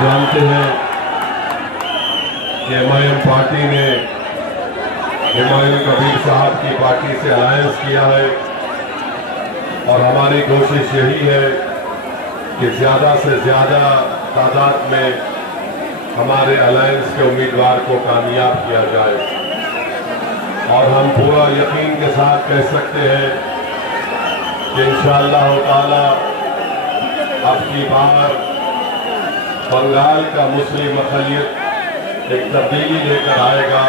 जानते हैं कि एमआईएम पार्टी ने हुमायूं कबीर साहब की पार्टी से अलायंस किया है और हमारी कोशिश यही है कि ज़्यादा से ज़्यादा तादाद में हमारे अलायंस के उम्मीदवार को कामयाब किया जाए। और हम पूरा यकीन के साथ कह सकते हैं कि इंशाअल्लाह ताला अब की बार बंगाल का मुस्लिम अक़लियत एक तब्दीली लेकर आएगा।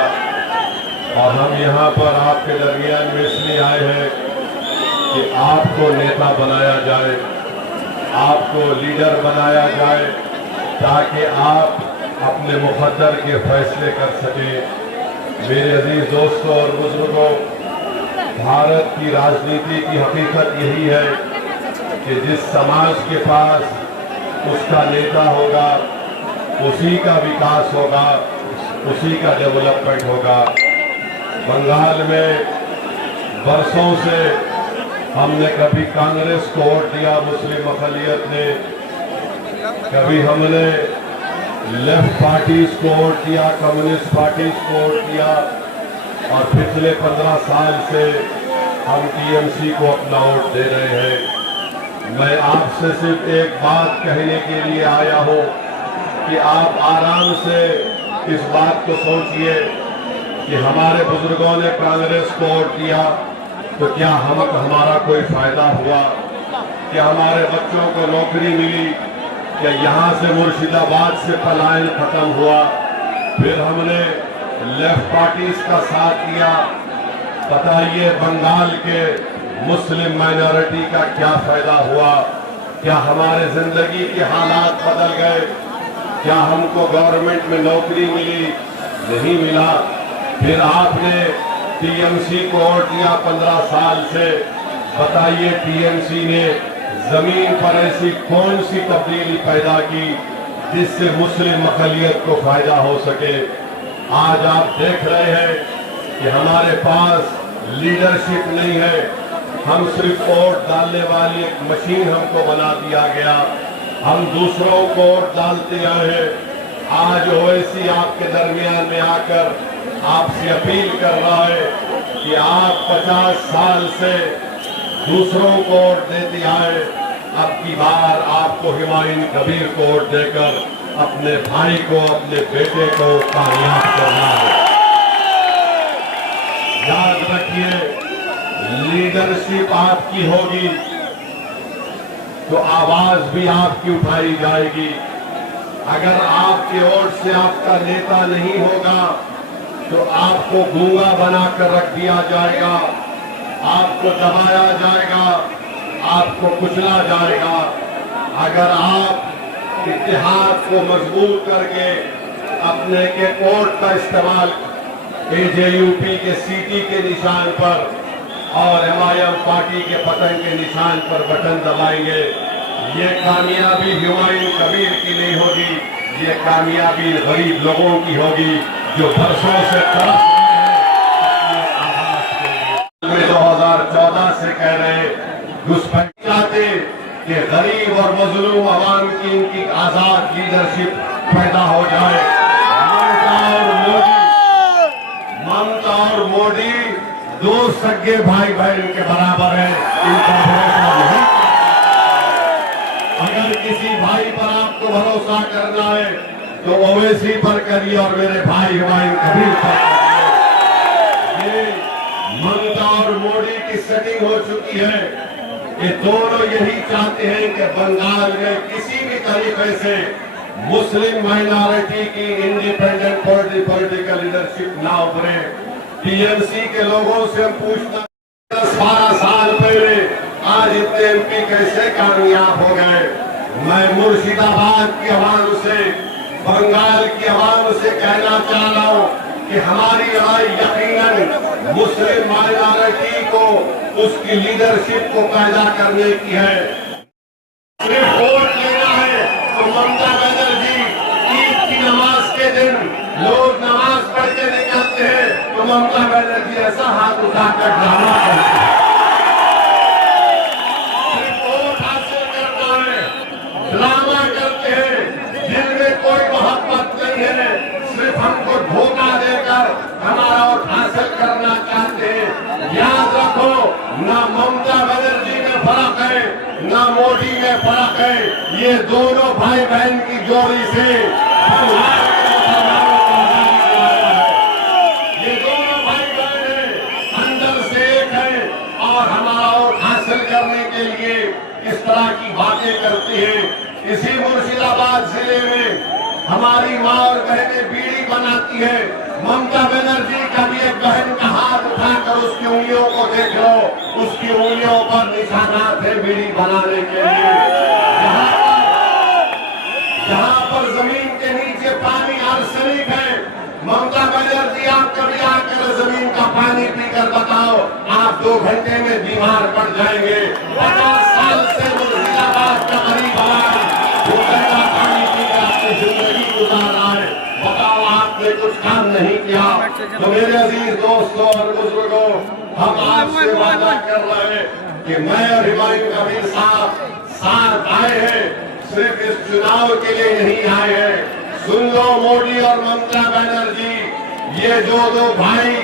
और हम यहाँ पर आपके दरमियान में इसलिए आए हैं कि आपको नेता बनाया जाए, आपको लीडर बनाया जाए, ताकि आप अपने मुक़द्दर के फैसले कर सकें। मेरे अजीज दोस्तों और बुजुर्गों, भारत की राजनीति की हकीकत यही है कि जिस समाज के पास उसका नेता होगा, उसी का विकास होगा, उसी का डेवलपमेंट होगा। बंगाल में बरसों से हमने कभी कांग्रेस को वोट दिया मुस्लिम अक़लियत ने, कभी हमने लेफ्ट पार्टीज को वोट दिया, कम्युनिस्ट पार्टीज को वोट दिया, और पिछले 15 साल से हम टीएमसी को अपना वोट दे रहे हैं। मैं आपसे सिर्फ एक बात कहने के लिए आया हूं कि आप आराम से इस बात को सोचिए कि हमारे बुजुर्गों ने कांग्रेस को वोट दिया तो क्या हमारा कोई फायदा हुआ? क्या हमारे बच्चों को नौकरी मिली? क्या यहाँ से मुर्शिदाबाद से पलायन खत्म हुआ? फिर हमने लेफ्ट पार्टीज का साथ दिया। बताइए बंगाल के मुस्लिम माइनॉरिटी का क्या फायदा हुआ? क्या हमारे जिंदगी के हालात बदल गए? क्या हमको गवर्नमेंट में नौकरी मिली? नहीं मिला। फिर आपने टीएमसी को वोट दिया 15 साल से। बताइए टीएमसी ने जमीन पर ऐसी कौन सी तब्दीली पैदा की जिससे मुस्लिम अक़लियत को फायदा हो सके? आज आप देख रहे हैं कि हमारे पास लीडरशिप नहीं है। हम सिर्फ वोट डालने वाली एक मशीन हमको बना दिया गया। हम दूसरों को वोट डालते आए हैं। आज ओवैसी आपके दरमियान में आकर आपसे अपील कर रहा है कि आप 50 साल से दूसरों को वोट देते आए, अब की बार आपको हुमायूं कबीर को वोट देकर अपने भाई को, अपने बेटे को कामयाब करना है। याद रखिए, लीडरशिप आपकी होगी तो आवाज भी आपकी उठाई जाएगी। अगर आपके वोट से आपका नेता नहीं होगा तो आपको गूंगा बनाकर रख दिया जाएगा, आपको दबाया जाएगा, आपको कुचला जाएगा। अगर आप इत्तेहाद को मजबूत करके अपने के वोट का इस्तेमाल एजेयूपी के सीटी के निशान पर और एमआईएम पार्टी के पतन के निशान पर बटन दबाएंगे, ये कामयाबी हुमायूं कबीर की नहीं होगी, ये कामयाबी गरीब लोगों की होगी जो बरसों से तरस रहे हैं। 2014 से कह रहे घुसपैठ चाहते कि गरीब और मजलूम अवाम की इनकी आजाद लीडरशिप पैदा हो जाए। ममता और मोदी दो सगे भाई बहन के बराबर है, इनका भरोसा नहीं। अगर किसी भाई पर आपको भरोसा करना है तो ओवैसी पर करिए और मेरे भाई हुमायूं कबीर पर करिए। ये ममता और मोदी की सेटिंग हो चुकी है। ये दोनों यही चाहते हैं कि बंगाल में किसी भी तरीके से मुस्लिम माइनॉरिटी की इंडिपेंडेंट पॉलिटिकल लीडरशिप ना उभरे। टीएमसी के लोगों से हम पूछना, 10-12 साल पहले आज इतने एमपी कैसे कामयाब हो गए? मैं मुर्शिदाबाद की आवाम से, बंगाल की आवाम से कहना चाह रहा हूं कि हमारी लड़ाई यकीनन मुस्लिम माइनॉरिटी को, उसकी लीडरशिप को पैदा करने की है। सिर्फ वोट लेना है तो ममता बनर्जी ईद की नमाज के दिन लोग नमाज पढ़ के निकलते हैं तो ममता बनर्जी ऐसा हाथ उठाकर ड्रामा करते हैं। सिर्फ वोट हासिल करना है, ड्रामा करते हैं, जिनमें बहन की जोड़ी से बंगाल के मुसलमानों को आजादी दिलाया है। ये दोनों भाई बहन हैं, अंदर से एक है और हमारा और हासिल करने के लिए इस तरह की बातें करती हैं। इसी मुर्शिदाबाद जिले में हमारी माँ और बहनें बीड़ी बनाती है। ममता बनर्जी का भी एक बहन का हाथ उठाकर उसकी उंगलियों को देख लो, उसकी उंगलियों पर निशानात है बीड़ी बनाने के लिए। जहाँ पर जमीन के नीचे पानी आर्सेनिक है, ममता बनर्जी आप कभी आकर जमीन का पानी पीकर बताओ, आप 2 घंटे में बीमार पड़ जाएंगे। 50 साल से मुर्शिदाबाद का गरीब आवाज का पानी पीकर अपनी जिंदगी गुजार रहा है। बताओ आपने कुछ काम नहीं किया। तो मेरे अजीज दोस्तों और बुजुर्गों, हम आपसे वादा कर रहे हैं कि मैं और हुमायूं कबीर साहब साथ आए हैं, सिर्फ इस चुनाव के लिए नहीं आए हैं। सुन लो मोदी और ममता बनर्जी, ये जो 2 भाई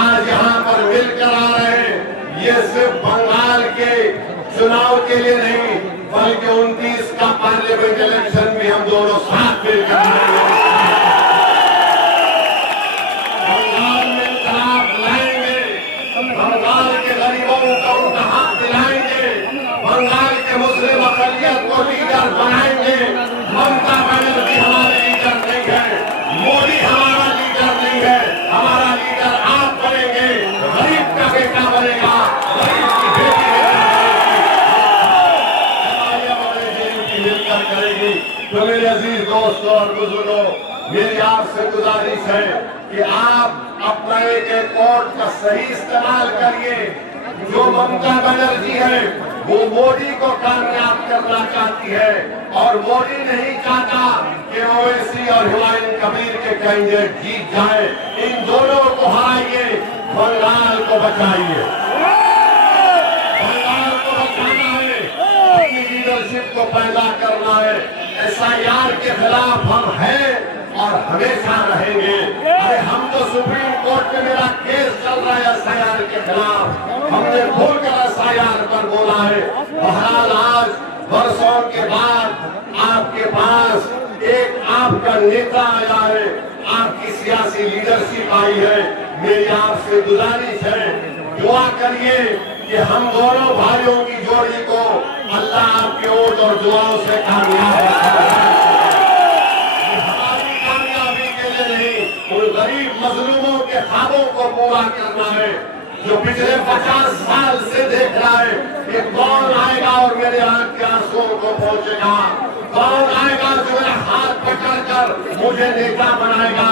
आज यहाँ पर मिलकर आ रहे हैं, ये सिर्फ बंगाल के चुनाव के लिए नहीं, बल्कि 29 का पार्लियामेंट इलेक्शन भी हम दोनों साथ मिलकर लड़ेंगे। बंगाल में इंकलाब लाएंगे, बंगाल के गरीबों को उनका हक दिलाएंगे, बंगाल के मुस्लिम अक़लियत को लीडर बनाएंगे। ममता बनर्जी हमारे लीडर नहीं है, मोदी हमारा लीडर नहीं है, हमारा लीडर आप बनेंगे। गरीब का बेटा बनेगा, गरीब की बेटी मिलकर करेगी। तो मेरे अजीज दोस्तों और बुजुर्गों, मेरी आपसे गुजारिश है कि आप अपना एक वोट का सही इस्तेमाल करिए। जो ममता बनर्जी है वो मोदी को कामयाब करना चाहती है और मोदी नहीं चाहता कि ओवैसी और हुमायूं कबीर के कैंडिडेट जीत जाए। इन दोनों को हराइए, बंगाल को बचाइए। बंगाल को बचाना है, अपनी लीडरशिप को पैदा करना है। SIR के खिलाफ हम हैं और हमेशा रहेंगे। अरे हम तो सुप्रीम कोर्ट में मेरा केस चल रहा है SIR के खिलाफ, हमने खुलकर SIR पर बोला है। बहरहाल आज वर्षों के बाद आपके पास एक आपका नेता आया है, आपकी सियासी लीडरशिप आई है। मेरी आपसे गुजारिश है, दुआ करिए कि हम दोनों भाइयों की जोड़ी को अल्लाह आपके वोट और दुआओं से कामयाब करे। उन गरीब मजलूमों के ख्वाबों को पूरा करना है जो पिछले 50 साल से देख रहा है कि कौन आएगा और मेरे आंख के आंसुओं को पहुंचेगा, कौन आएगा जो मेरा हाथ पकड़कर मुझे नेता बनाएगा,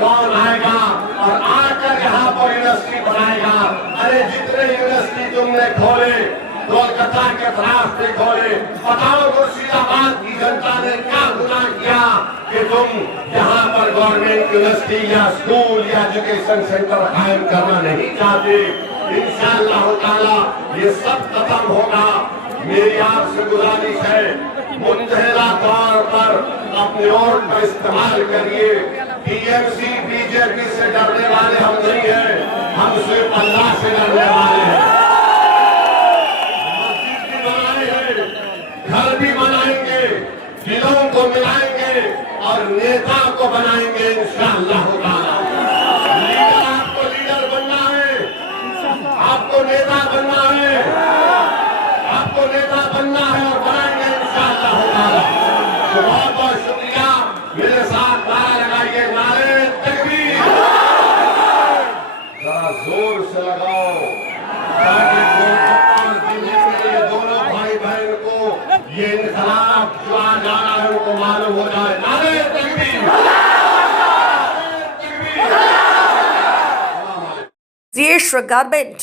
कौन आएगा और आकर यहाँ पर यूनिवर्सिटी बनाएगा। अरे जितने यूनिवर्सिटी तुमने खोले, कोलकाता के खिलाफ भी खोले, बताओ मुर्शिदाबाद की जनता ने क्या गुनाह किया कि तुम यहाँ पर गवर्नमेंट यूनिवर्सिटी या स्कूल या एजुकेशन सेंटर कायम करना नहीं चाहते। इंशाअल्लाह ताला ये सब खत्म होगा। मेरी आपसे गुजारिश है, मुत्तहिदा तौर पर अपने वोट का इस्तेमाल करिए। TMC BJP से डरने वाले हम नहीं हैं, हम सिर्फ अल्लाह से डरने वाले हैं। घर भी बनाएंगे, दिलों को मिलाएंगे और नेता को बनाएंगे इंशाअल्लाह ताला। लीडर आपको लीडर बनना है, आपको नेता बनना है, आपको नेता बनना है और बनाएंगे इंशाअल्लाह ताला। तो बहुत बहुत शुक्रिया। मेरे साथ नारा लगाइए, नारे तकबीर। जरा जोर से लगाओ ताकि दोनों भाई बहन को ये इंकलाब जो आज आ रहा है उनको मालूम हो जाए। नारे तकबीर। জিএস গার্মেন্ট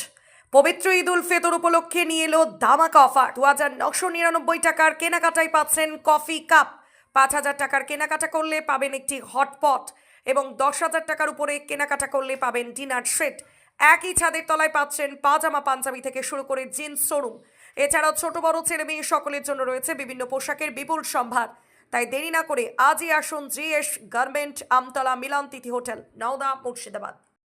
পবিত্র ঈদ উল ফিতর উপলক্ষে নিয়ে এলো ধামাকা অফার। 2999 টাকার কেনাকাটায় পাচ্ছেন কফি কাপ, 5000 টাকার কেনাকাটা করলে পাবেন একটি হটপট এবং 10,000 টাকার উপরে কেনাকাটা করলে পাবেন ডিনার সেট। একই ছাদের তলায় পাচ্ছেন পাজামা পাঞ্জাবি থেকে শুরু করে জিন্স শোরুম। এছাড়াও ছোট বড় ছেলে মেয়ে সকলের জন্য রয়েছে বিভিন্ন পোশাকের বিপুল সম্ভার। তাই দেরি না করে আজই আসুন জিএস গার্মেন্ট, আমতলা মিলন তিথি হোটেল, নওদা, মুর্শিদাবাদ।